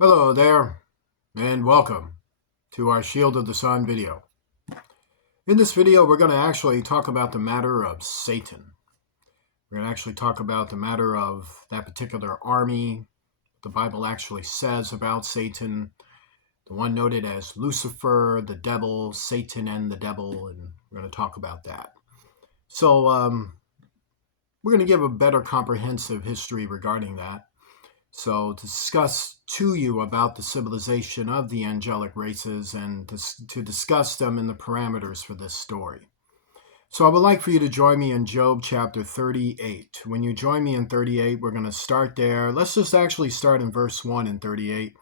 Hello there, and welcome to our Shield of the Sun video. In this video, we're going to actually talk about the matter of Satan. We're going to actually talk about the matter of that particular army, what the Bible actually says about Satan, the one noted as Lucifer, the devil, Satan and the devil, and we're going to talk about that. So we're going to give a better comprehensive history regarding that. So to discuss to you about the civilization of the angelic races and to discuss them in the parameters for this story. So I would like for you to join me in Job chapter 38. When you join me in 38, we're going to start there. Let's just actually start in verse 1 in 38.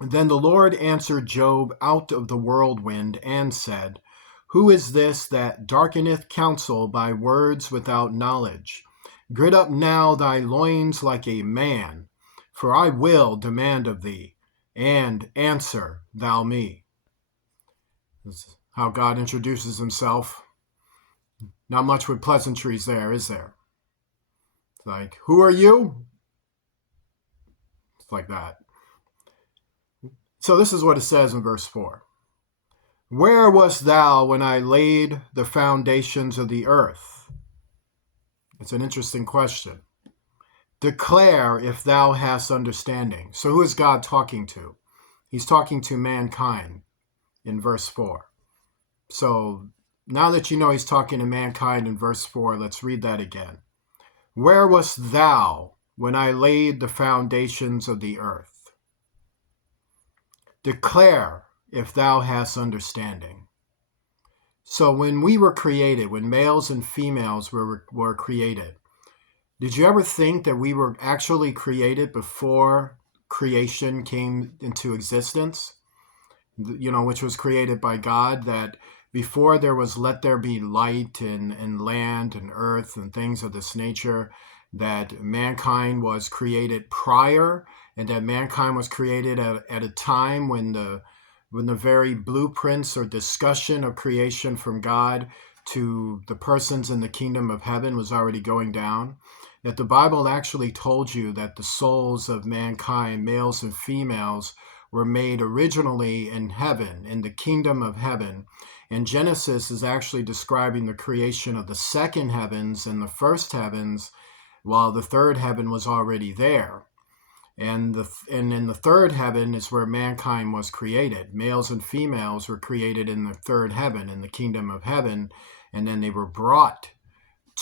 Then the Lord answered Job out of the whirlwind and said, Who is this that darkeneth counsel by words without knowledge? Gird up now thy loins like a man, for I will demand of thee, and answer thou me. This is how God introduces himself. Not much with pleasantries there, is there? It's like, who are you? It's like that. So this is what it says in verse 4. Where wast thou when I laid the foundations of the earth? It's an interesting question. Declare if thou hast understanding. So who is God talking to? He's talking to mankind in verse 4. So now that you know he's talking to mankind in verse 4, let's read that again. Where wast thou when I laid the foundations of the earth? Declare if thou hast understanding. So when we were created, when males and females were created, did you ever think that we were actually created before creation came into existence? Which was created by God, that before there was let there be light and land and earth and things of this nature, that mankind was created prior, and that mankind was created at a time when the very blueprints or discussion of creation from God to the persons in the kingdom of heaven was already going down. That the Bible actually told you that the souls of mankind, males and females, were made originally in heaven, in the kingdom of heaven. And Genesis is actually describing the creation of the second heavens and the first heavens, while the third heaven was already there. And in the third heaven is where mankind was created. Males and females were created in the third heaven, in the kingdom of heaven, and then they were brought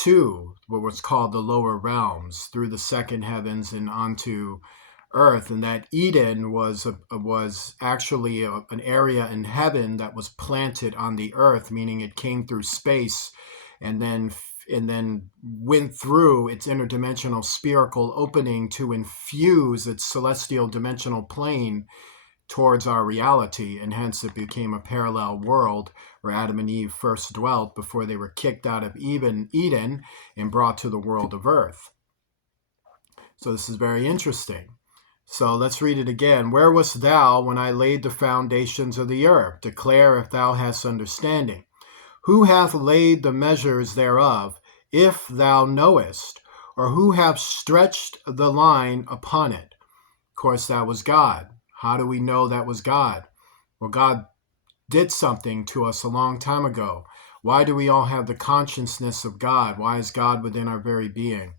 to what was called the lower realms through the second heavens and onto earth. And that Eden was actually an area in heaven that was planted on the earth, meaning it came through space and then went through its interdimensional spherical opening to infuse its celestial dimensional plane towards our reality, and hence it became a parallel world where Adam and Eve first dwelt before they were kicked out of Eden and brought to the world of earth. So this is very interesting. So let's read it again. Where wast thou when I laid the foundations of the earth? Declare if thou hast understanding. Who hath laid the measures thereof, if thou knowest? Or who hath stretched the line upon it? Of course, that was God. How do we know that was God? Well, God did something to us a long time ago. Why do we all have the consciousness of God? Why is God within our very being?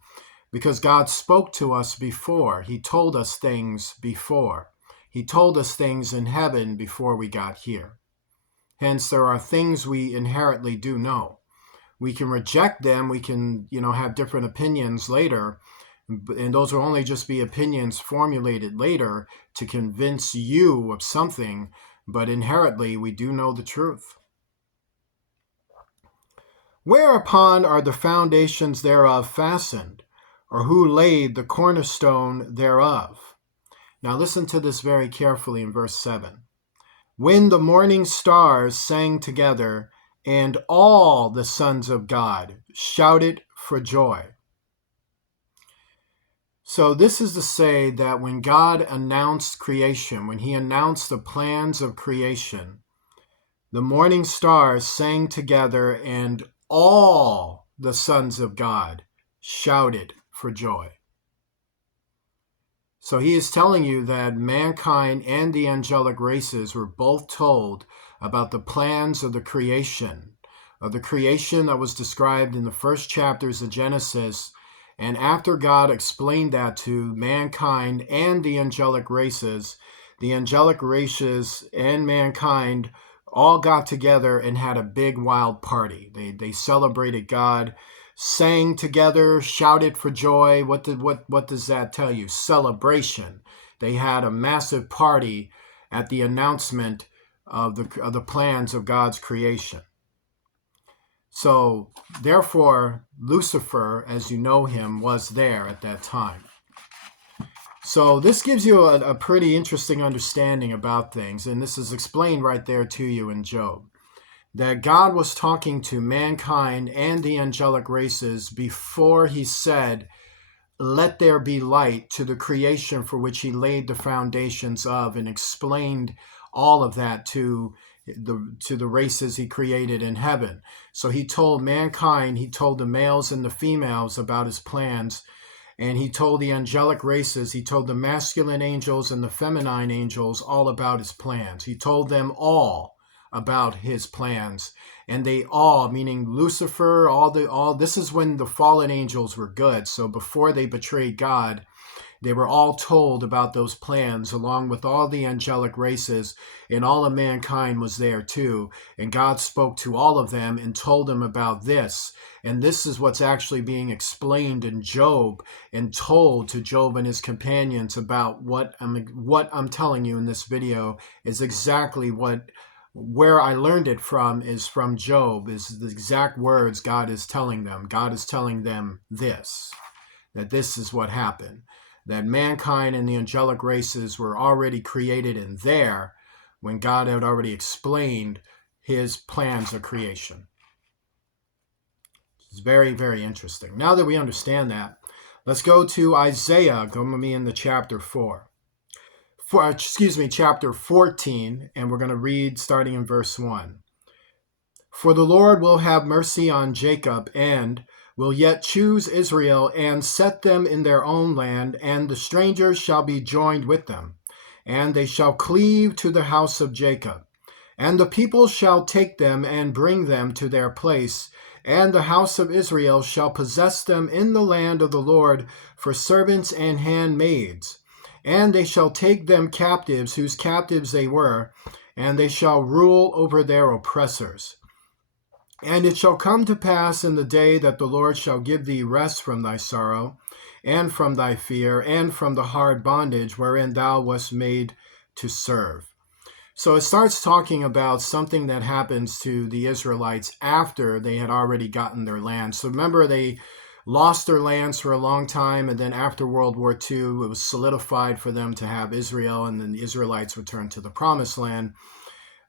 Because God spoke to us before. He told us things before. He told us things in heaven before we got here. Hence, there are things we inherently do know. We can reject them. We can, have different opinions later. And those will only just be opinions formulated later to convince you of something. But inherently, we do know the truth. Whereupon are the foundations thereof fastened? Or who laid the cornerstone thereof? Now listen to this very carefully in verse 7. When the morning stars sang together, and all the sons of God shouted for joy. So this is to say that when God announced creation, when he announced the plans of creation, the morning stars sang together and all the sons of God shouted for joy. So he is telling you that mankind and the angelic races were both told about the plans of the creation that was described in the first chapters of Genesis. And after God explained that to mankind and the angelic races and mankind all got together and had a big wild party. They celebrated God, sang together, shouted for joy. What does that tell you? Celebration. They had a massive party at the announcement of the plans of God's creation. So, therefore, Lucifer, as you know him, was there at that time. So this gives you a pretty interesting understanding about things, and this is explained right there to you in Job. That God was talking to mankind and the angelic races before he said, "Let there be light," to the creation for which he laid the foundations of, and explained all of that to the races he created in heaven. So he told mankind, he told the males and the females about his plans, and he told the angelic races, he told the masculine angels and the feminine angels all about his plans. He told them all about his plans. And they all, meaning Lucifer, this is when the fallen angels were good. So before they betrayed God, they were all told about those plans, along with all the angelic races, and all of mankind was there too. And God spoke to all of them and told them about this. And this is what's actually being explained in Job and told to Job and his companions about what I'm telling you in this video is exactly where I learned it from is from Job, is the exact words God is telling them. God is telling them this, that this is what happened, that mankind and the angelic races were already created in there when God had already explained his plans of creation. It's very, very interesting. Now that we understand that, let's go to Isaiah. Go with me in the chapter 14, and we're going to read starting in verse 1. For the Lord will have mercy on Jacob, and will yet choose Israel, and set them in their own land, and the strangers shall be joined with them, and they shall cleave to the house of Jacob. And the people shall take them and bring them to their place, and the house of Israel shall possess them in the land of the Lord for servants and handmaids. And they shall take them captives, whose captives they were, and they shall rule over their oppressors. And it shall come to pass in the day that the Lord shall give thee rest from thy sorrow, and from thy fear, and from the hard bondage wherein thou wast made to serve. So it starts talking about something that happens to the Israelites after they had already gotten their land. So remember, they lost their lands for a long time, and then after World War II, it was solidified for them to have Israel, and then the Israelites returned to the Promised Land.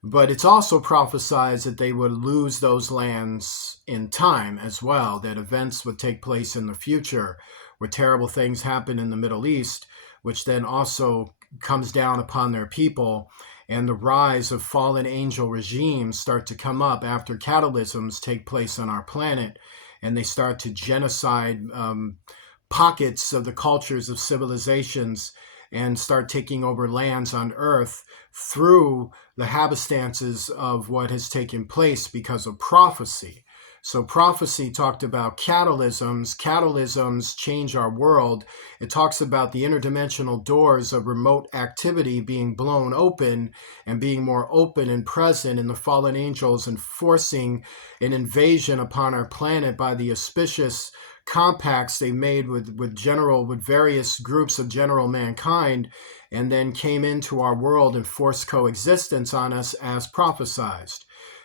But it's also prophesied that they would lose those lands in time as well, that events would take place in the future where terrible things happen in the Middle East, which then also comes down upon their people, and the rise of fallen angel regimes start to come up after catalysms take place on our planet, and they start to genocide pockets of the cultures of civilizations and start taking over lands on Earth through the happenstances of what has taken place because of prophecy. So prophecy talked about catalysms. Catalysms change our world. It talks about the interdimensional doors of remote activity being blown open and being more open and present in the fallen angels, and forcing an invasion upon our planet by the auspicious compacts they made with various groups of general mankind, and then came into our world and forced coexistence on us as prophesied.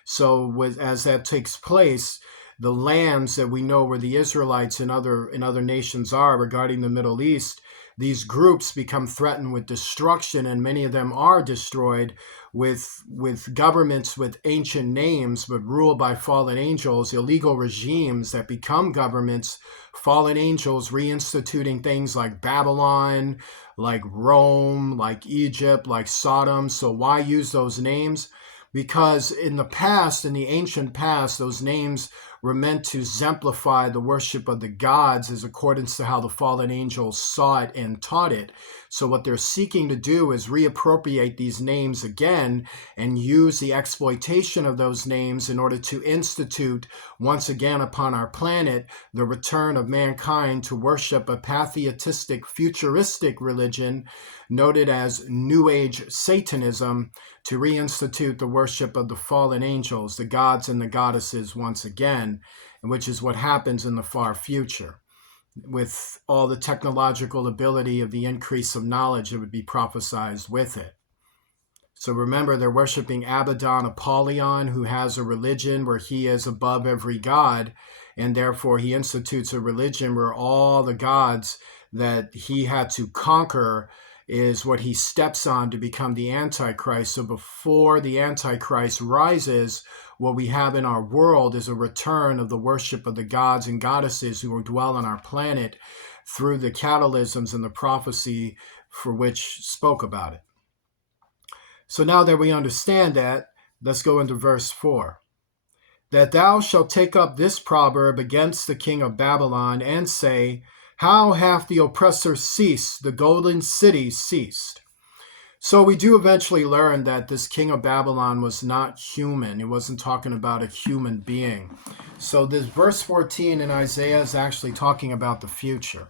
So as that takes place, the lands that we know where the Israelites and other nations are regarding the Middle East, these groups become threatened with destruction, and many of them are destroyed with governments with ancient names but ruled by fallen angels, illegal regimes that become governments, fallen angels reinstituting things like Babylon, like Rome, like Egypt, like Sodom. So why use those names? Because in the past, in the ancient past, those names were meant to exemplify the worship of the gods as accordance to how the fallen angels saw it and taught it. So what they're seeking to do is reappropriate these names again and use the exploitation of those names in order to institute once again upon our planet the return of mankind to worship a pantheistic, futuristic religion noted as New Age Satanism, to reinstitute the worship of the fallen angels, the gods and the goddesses once again, which is what happens in the far future. With all the technological ability of the increase of knowledge that would be prophesized with it. So remember, they're worshiping Abaddon Apollyon, who has a religion where he is above every god, and therefore he institutes a religion where all the gods that he had to conquer is what he steps on to become the Antichrist. So before the Antichrist rises, what we have in our world is a return of the worship of the gods and goddesses who will dwell on our planet through the catalysms and the prophecy for which spoke about it. So now that we understand that, let's go into verse 4. That thou shalt take up this proverb against the king of Babylon and say, how hath the oppressor ceased, the golden city ceased? So we do eventually learn that this king of Babylon was not human. It wasn't talking about a human being. So this verse 14 in Isaiah is actually talking about the future.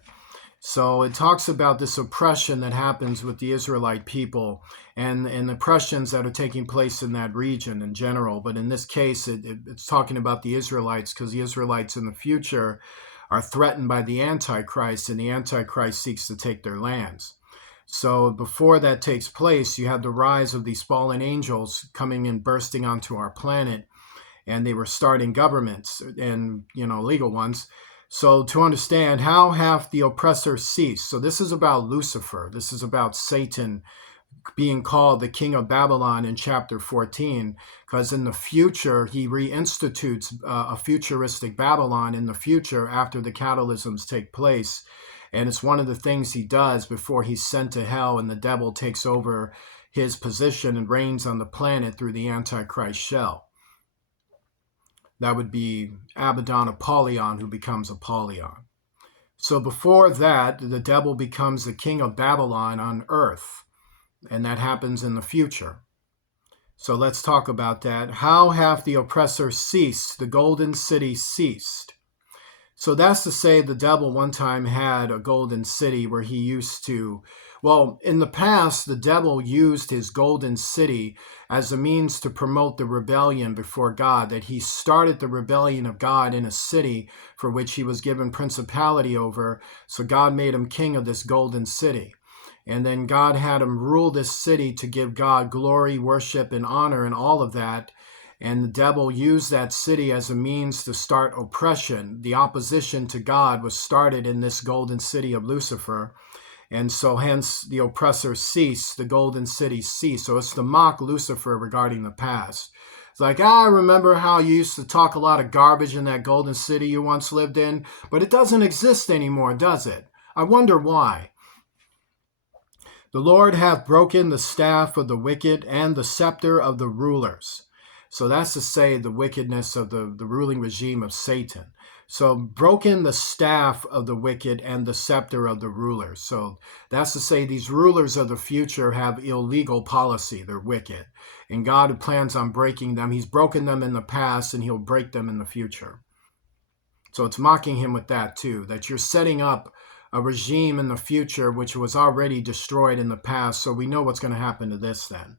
So it talks about this oppression that happens with the Israelite people and oppressions that are taking place in that region in general. But in this case, it's talking about the Israelites, because the Israelites in the future are threatened by the Antichrist, and the Antichrist seeks to take their lands. So before that takes place, you have the rise of these fallen angels coming and bursting onto our planet, and they were starting governments and, legal ones. So to understand, how hath the oppressor ceased? So this is about Lucifer. This is about Satan being called the king of Babylon in chapter 14, because in the future, he reinstitutes a futuristic Babylon in the future after the catalysms take place. And it's one of the things he does before he's sent to hell and the devil takes over his position and reigns on the planet through the Antichrist shell. That would be Abaddon Apollyon, who becomes Apollyon. So before that, the devil becomes the king of Babylon on earth, and that happens in the future. So let's talk about that. How hath the oppressor ceased, the golden city ceased? So that's to say the devil one time had a golden city where he used to, in the past, the devil used his golden city as a means to promote the rebellion before God, that he started the rebellion of God in a city for which he was given principality over. So God made him king of this golden city. And then God had him rule this city to give God glory, worship, and honor and all of that. And the devil used that city as a means to start oppression. The opposition to God was started in this golden city of Lucifer. And so hence the oppressor ceased, the golden city ceased. So it's to mock Lucifer regarding the past. It's like, I remember how you used to talk a lot of garbage in that golden city you once lived in, but it doesn't exist anymore, does it? I wonder why. The Lord hath broken the staff of the wicked and the scepter of the rulers. So that's to say the wickedness of the ruling regime of Satan. So broken the staff of the wicked and the scepter of the rulers. So that's to say these rulers of the future have illegal policy. They're wicked. And God plans on breaking them. He's broken them in the past and he'll break them in the future. So it's mocking him with that too, that you're setting up a regime in the future which was already destroyed in the past. So we know what's going to happen to this then.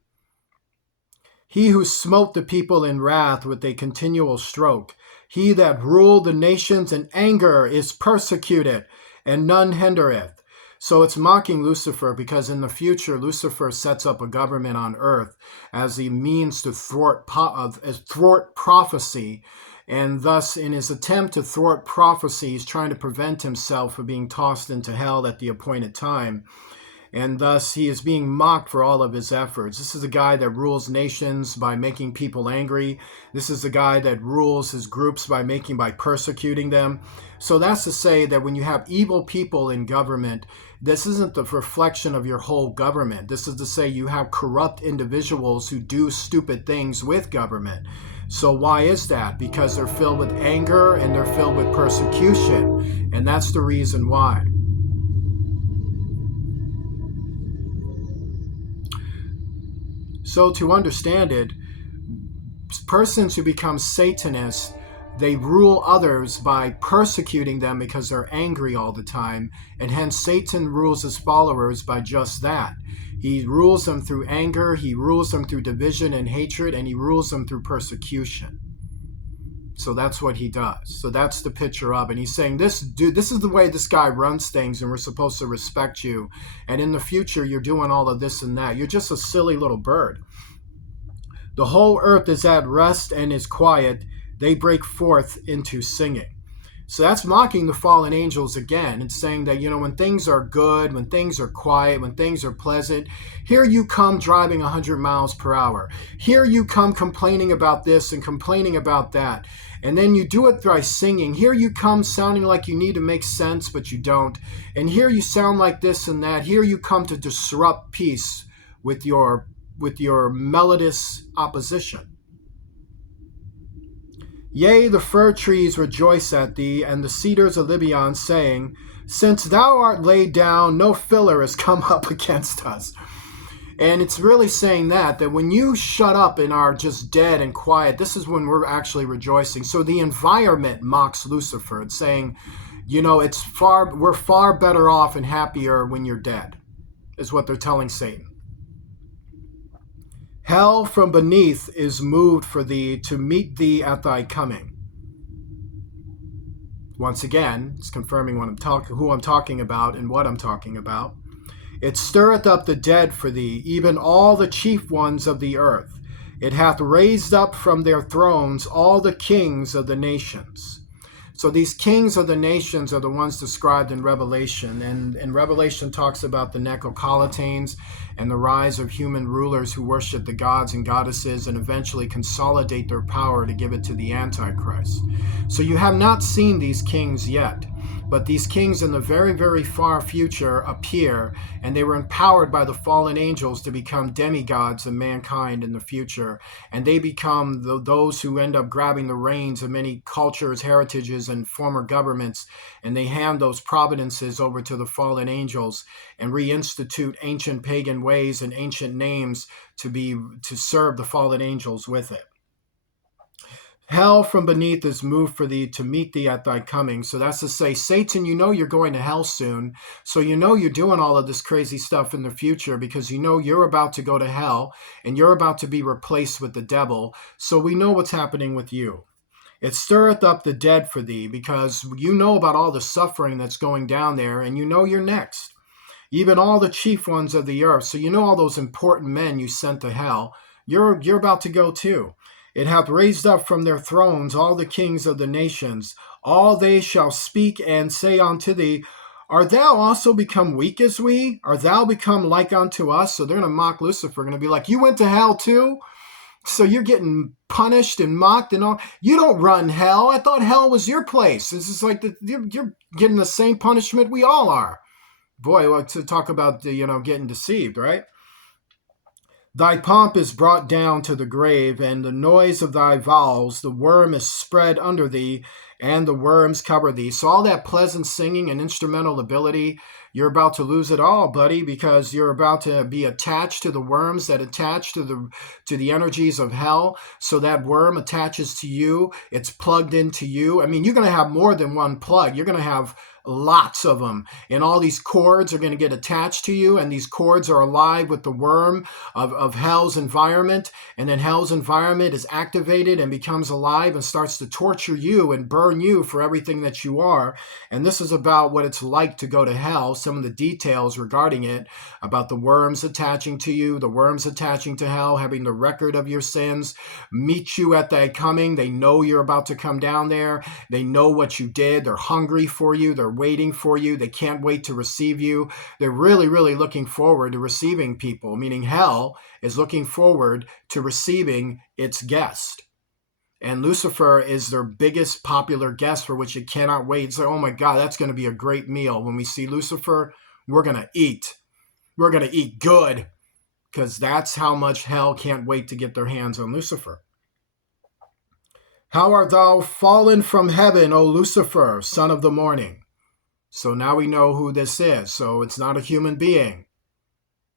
He who smote the people in wrath with a continual stroke, he that ruled the nations in anger is persecuted, and none hindereth. So it's mocking Lucifer because in the future, Lucifer sets up a government on earth as a means to thwart prophecy. And thus, in his attempt to thwart prophecy, he's trying to prevent himself from being tossed into hell at the appointed time. And thus, he is being mocked for all of his efforts. This is a guy that rules nations by making people angry. This is a guy that rules his groups by persecuting them. So that's to say that when you have evil people in government, this isn't the reflection of your whole government. This is to say you have corrupt individuals who do stupid things with government. So why is that? Because they're filled with anger and they're filled with persecution. And that's the reason why. So to understand it, persons who become Satanists, they rule others by persecuting them because they're angry all the time, and hence Satan rules his followers by just that. He rules them through anger, he rules them through division and hatred, and he rules them through persecution. So that's what he does. So that's the picture of it. And he's saying, this dude, this is the way this guy runs things, and we're supposed to respect you. And in the future, you're doing all of this and that. You're just a silly little bird. The whole earth is at rest and is quiet. They break forth into singing. So that's mocking the fallen angels again and saying that, when things are good, when things are quiet, when things are pleasant, here you come driving 100 miles per hour. Here you come complaining about this and complaining about that. And then you do it by singing. Here you come sounding like you need to make sense, but you don't. And here you sound like this and that. Here you come to disrupt peace with your melodious opposition. Yea, the fir trees rejoice at thee, and the cedars of Lebanon, saying, Since thou art laid down, no filler has come up against us. And it's really saying that when you shut up and are just dead and quiet, this is when we're actually rejoicing. So the environment mocks Lucifer. It's saying, we're far better off and happier when you're dead, is what they're telling Satan. Hell from beneath is moved for thee to meet thee at thy coming. Once again, it's confirming who I'm talking about and what I'm talking about. It stirreth up the dead for thee, even all the chief ones of the earth. It hath raised up from their thrones all the kings of the nations. So these kings of the nations are the ones described in Revelation. And Revelation talks about the Necopolitanes and the rise of human rulers who worship the gods and goddesses and eventually consolidate their power to give it to the Antichrist. So you have not seen these kings yet. But these kings in the very, very far future appear, and they were empowered by the fallen angels to become demigods of mankind in the future. And they become those who end up grabbing the reins of many cultures, heritages, and former governments, and they hand those providences over to the fallen angels and reinstitute ancient pagan ways and ancient names to serve the fallen angels with it. Hell from beneath is moved for thee to meet thee at thy coming. So that's to say, Satan, you're going to hell soon. So you're doing all of this crazy stuff in the future because you're about to go to hell and you're about to be replaced with the devil. So we know what's happening with you. It stirreth up the dead for thee because you know about all the suffering that's going down there and you're next. Even all the chief ones of the earth. So all those important men you sent to hell. You're about to go too. It hath raised up from their thrones all the kings of the nations. All they shall speak and say unto thee, Art thou also become weak as we? Art thou become like unto us? So they're going to mock Lucifer, going to be like, you went to hell too? So you're getting punished and mocked and all. You don't run hell. I thought hell was your place. This is like you're getting the same punishment we all are. Boy, well, to talk about getting deceived, right? Thy pomp is brought down to the grave, and the noise of thy vows, the worm is spread under thee, and the worms cover thee. So all that pleasant singing and instrumental ability, you're about to lose it all, buddy, because you're about to be attached to the worms that attach to the energies of hell. So that worm attaches to you. It's plugged into you. I mean, you're going to have more than one plug. You're going to have lots of them, and all these cords are going to get attached to you, and these cords are alive with the worm of hell's environment, and then hell's environment is activated and becomes alive and starts to torture you and burn you for everything that you are. And this is about what it's like to go to hell, some of the details regarding it, about the worms attaching to you, the worms attaching to hell, having the record of your sins, meet you at thy coming. They know you're about to come down there. They know what you did. They're hungry for you. They're waiting for you. They can't wait to receive you. They're really, really looking forward to receiving people, meaning hell is looking forward to receiving its guest. And Lucifer is their biggest popular guest for which it cannot wait. It's like, oh my God, that's going to be a great meal. When we see Lucifer, we're going to eat. We're going to eat good because that's how much hell can't wait to get their hands on Lucifer. How art thou fallen from heaven, O Lucifer, son of the morning? So now we know who this is. So it's not a human being.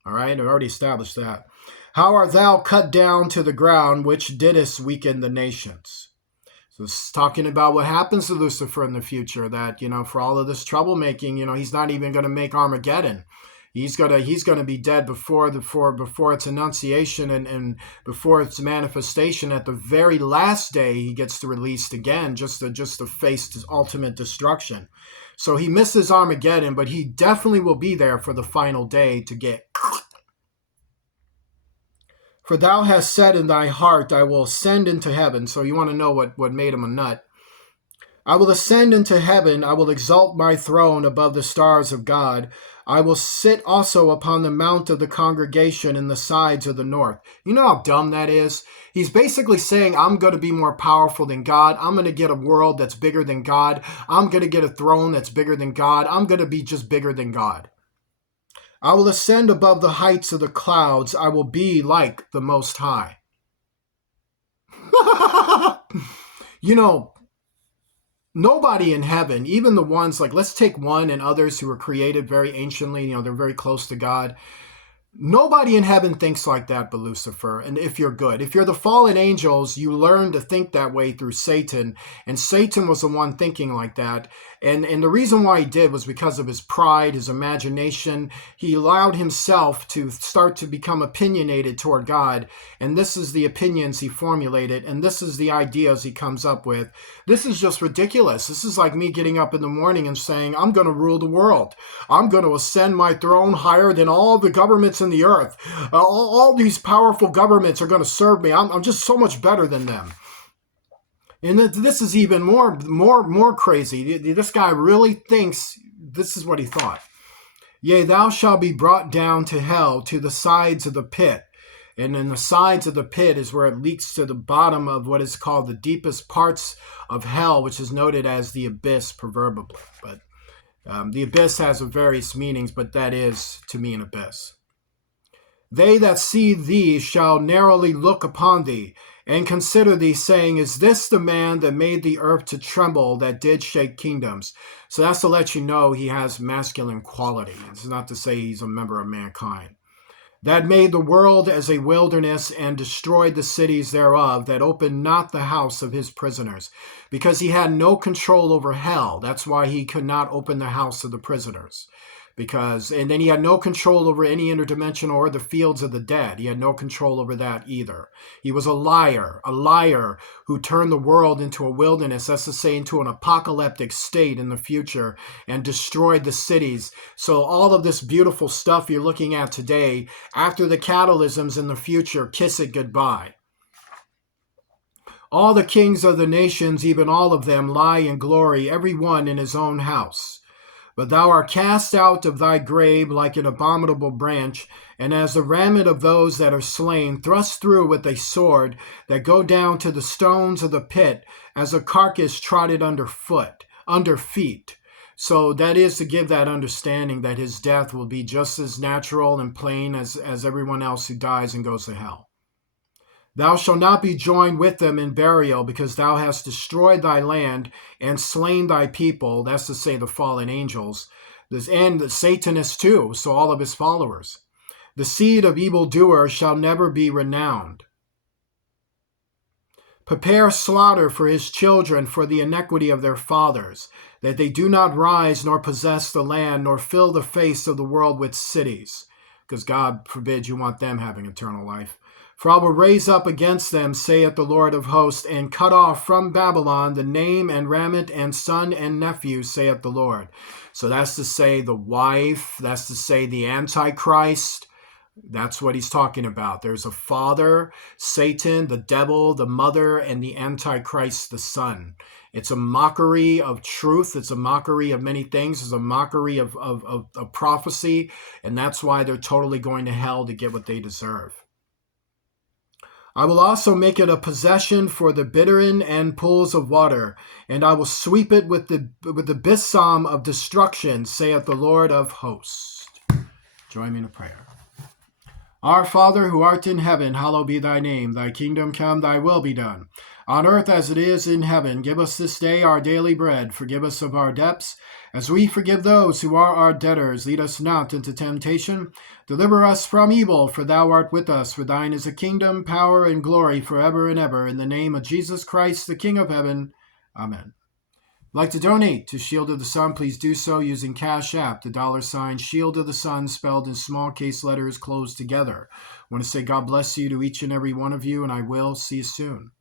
All right, I already established that. How art thou cut down to the ground, which didst weaken the nations? So it's talking about what happens to Lucifer in the future, that, for all of this troublemaking, he's not even going to make Armageddon. He's gonna be dead before its annunciation and before its manifestation. At the very last day, he gets released again, just to face his ultimate destruction. So he misses Armageddon, but he definitely will be there for the final day to get. For thou hast said in thy heart, I will ascend into heaven. So you want to know what made him a nut. I will ascend into heaven. I will exalt my throne above the stars of God. I will sit also upon the mount of the congregation in the sides of the north. You know how dumb that is? He's basically saying, I'm going to be more powerful than God. I'm going to get a world that's bigger than God. I'm going to get a throne that's bigger than God. I'm going to be just bigger than God. I will ascend above the heights of the clouds. I will be like the Most High. Nobody in heaven, even the ones like, let's take one and others who were created very anciently, they're very close to God. Nobody in heaven thinks like that but Lucifer. And if you're good, if you're the fallen angels, you learn to think that way through Satan. And Satan was the one thinking like that. And the reason why he did was because of his pride, his imagination. He allowed himself to start to become opinionated toward God. And this is the opinions he formulated. And this is the ideas he comes up with. This is just ridiculous. This is like me getting up in the morning and saying, I'm going to rule the world. I'm going to ascend my throne higher than all the governments in the earth. All these powerful governments are going to serve me. I'm just so much better than them. And this is even more crazy. This guy really thinks this is what he thought. Yea, thou shalt be brought down to hell, to the sides of the pit. And in the sides of the pit is where it leaks to the bottom of what is called the deepest parts of hell, which is noted as the abyss, proverbially. But the abyss has various meanings, but that is to me an abyss. They that see thee shall narrowly look upon thee, and consider thee, saying, is this the man that made the earth to tremble, that did shake kingdoms? So that's to let you know he has masculine quality. It's not to say he's a member of mankind. That made the world as a wilderness, and destroyed the cities thereof, that opened not the house of his prisoners. Because he had no control over hell. That's why he could not open the house of the prisoners. And then he had no control over any interdimensional or the fields of the dead. He had no control over that either. He was a liar who turned the world into a wilderness, that's to say, into an apocalyptic state in the future, and destroyed the cities. So all of this beautiful stuff you're looking at today, after the catalysms in the future, kiss it goodbye. All the kings of the nations, even all of them, lie in glory, every one in his own house. But thou art cast out of thy grave like an abominable branch, and as the raiment of those that are slain, thrust through with a sword, that go down to the stones of the pit, as a carcass trodden under feet. So that is to give that understanding that his death will be just as natural and plain as everyone else who dies and goes to hell. Thou shalt not be joined with them in burial, because thou hast destroyed thy land and slain thy people. That's to say the fallen angels. And the Satanists too, so all of his followers. The seed of evildoers shall never be renowned. Prepare slaughter for his children for the iniquity of their fathers, that they do not rise nor possess the land, nor fill the face of the world with cities. Because God forbid you want them having eternal life. For I will raise up against them, saith the Lord of hosts, and cut off from Babylon the name and raiment and son and nephew, saith the Lord. So that's to say the wife, that's to say the Antichrist. That's what he's talking about. There's a father, Satan, the devil, the mother, and the Antichrist, the son. It's a mockery of truth. It's a mockery of many things. It's a mockery of prophecy. And that's why they're totally going to hell to get what they deserve. I will also make it a possession for the bittern and pools of water, and I will sweep it with the besom of destruction, saith the Lord of hosts. Join me in a prayer. Our Father, who art in heaven, hallowed be thy name. Thy kingdom come, thy will be done, on earth as it is in heaven. Give us this day our daily bread. Forgive us of our debts, as we forgive those who are our debtors. Lead us not into temptation. Deliver us from evil, for thou art with us. For thine is the kingdom, power, and glory forever and ever. In the name of Jesus Christ, the King of heaven. Amen. If you'd like to donate to Shield of the Sun, please do so using Cash App, the $ Shield of the Sun, spelled in small case letters closed together. I want to say God bless you to each and every one of you, and I will see you soon.